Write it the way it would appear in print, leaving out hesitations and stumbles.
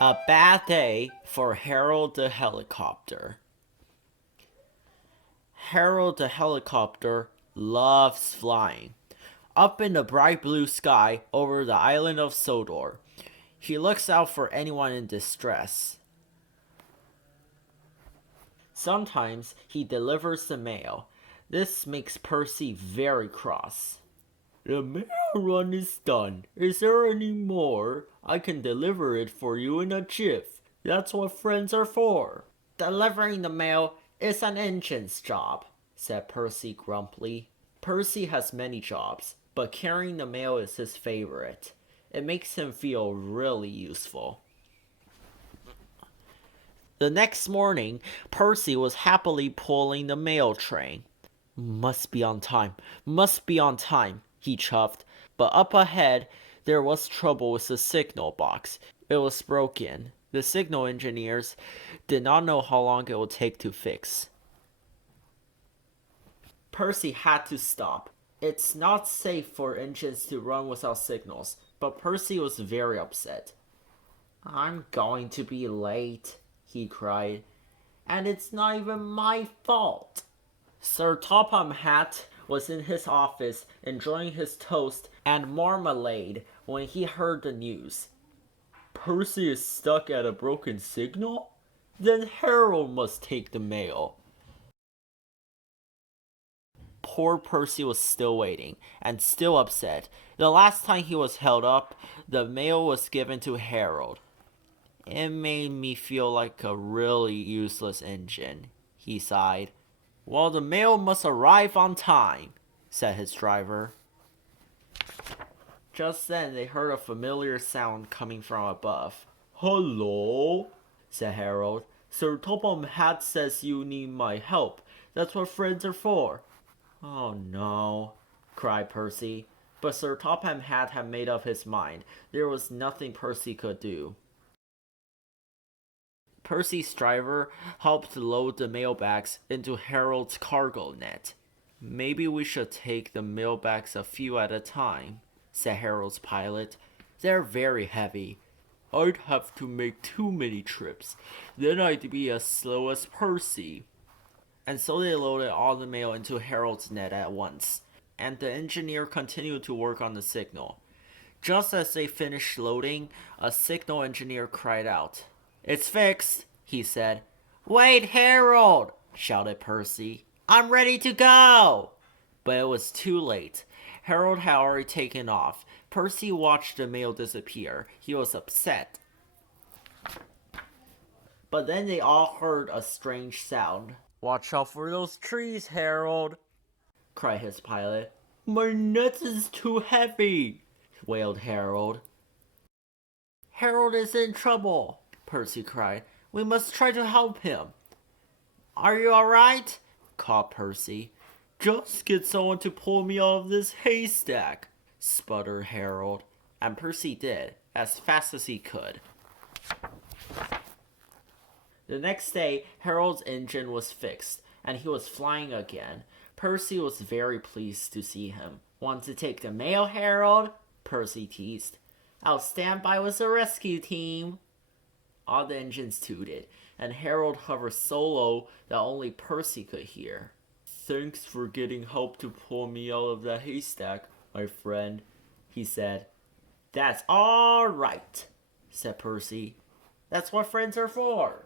A bad day for Harold the helicopter. Harold the helicopter loves flying. Up in the bright blue sky over the island of Sodor, he looks out for anyone in distress. Sometimes he delivers the mail. This makes Percy very cross. The mail run is done. Is there any more? I can deliver it for you in a jiff. That's what friends are for. Delivering the mail is an engine's job, said Percy grumpily. Percy has many jobs, but carrying the mail is his favorite. It makes him feel really useful. The next morning, Percy was happily pulling the mail train. Must be on time, must be on time, he chuffed. But up ahead, there was trouble with the signal box. It was broken. The signal engineers did not know how long it would take to fix. Percy had to stop. It's not safe for engines to run without signals, but Percy was very upset. I'm going to be late, he cried. And it's not even my fault. Sir Topham Hatt was in his office enjoying his toast and marmalade when he heard the news. Percy is stuck at a broken signal? Then Harold must take the mail. Poor Percy was still waiting, and still upset. The last time he was held up, the mail was given to Harold. It made me feel like a really useless engine, he sighed. Well, the mail must arrive on time, said his driver. Just then they heard a familiar sound coming from above. Hello, said Harold. Sir Topham Hatt says you need my help. That's what friends are for. Oh no, cried Percy. But Sir Topham Hatt had made up his mind. There was nothing Percy could do. Percy's driver helped load the mailbags into Harold's cargo net. Maybe we should take the mailbags a few at a time, said Harold's pilot. They're very heavy. I'd have to make too many trips. Then I'd be as slow as Percy. And so they loaded all the mail into Harold's net at once, and the engineer continued to work on the signal. Just as they finished loading, a signal engineer cried out. It's fixed, he said. Wait, Harold, shouted Percy. I'm ready to go! But it was too late. Harold had already taken off. Percy watched the mail disappear. He was upset. But then they all heard a strange sound. Watch out for those trees, Harold, cried his pilot. My net is too heavy, wailed Harold. Harold is in trouble, Percy cried. We must try to help him. Are you alright? Called Percy. Just get someone to pull me out of this haystack, sputtered Harold. And Percy did, as fast as he could. The next day, Harold's engine was fixed, and he was flying again. Percy was very pleased to see him. Want to take the mail, Harold? Percy teased. I'll stand by with the rescue team. All the engines tooted, and Harold hovered so low that only Percy could hear. Thanks for getting help to pull me out of that haystack, my friend, he said. That's all right, said Percy. That's what friends are for.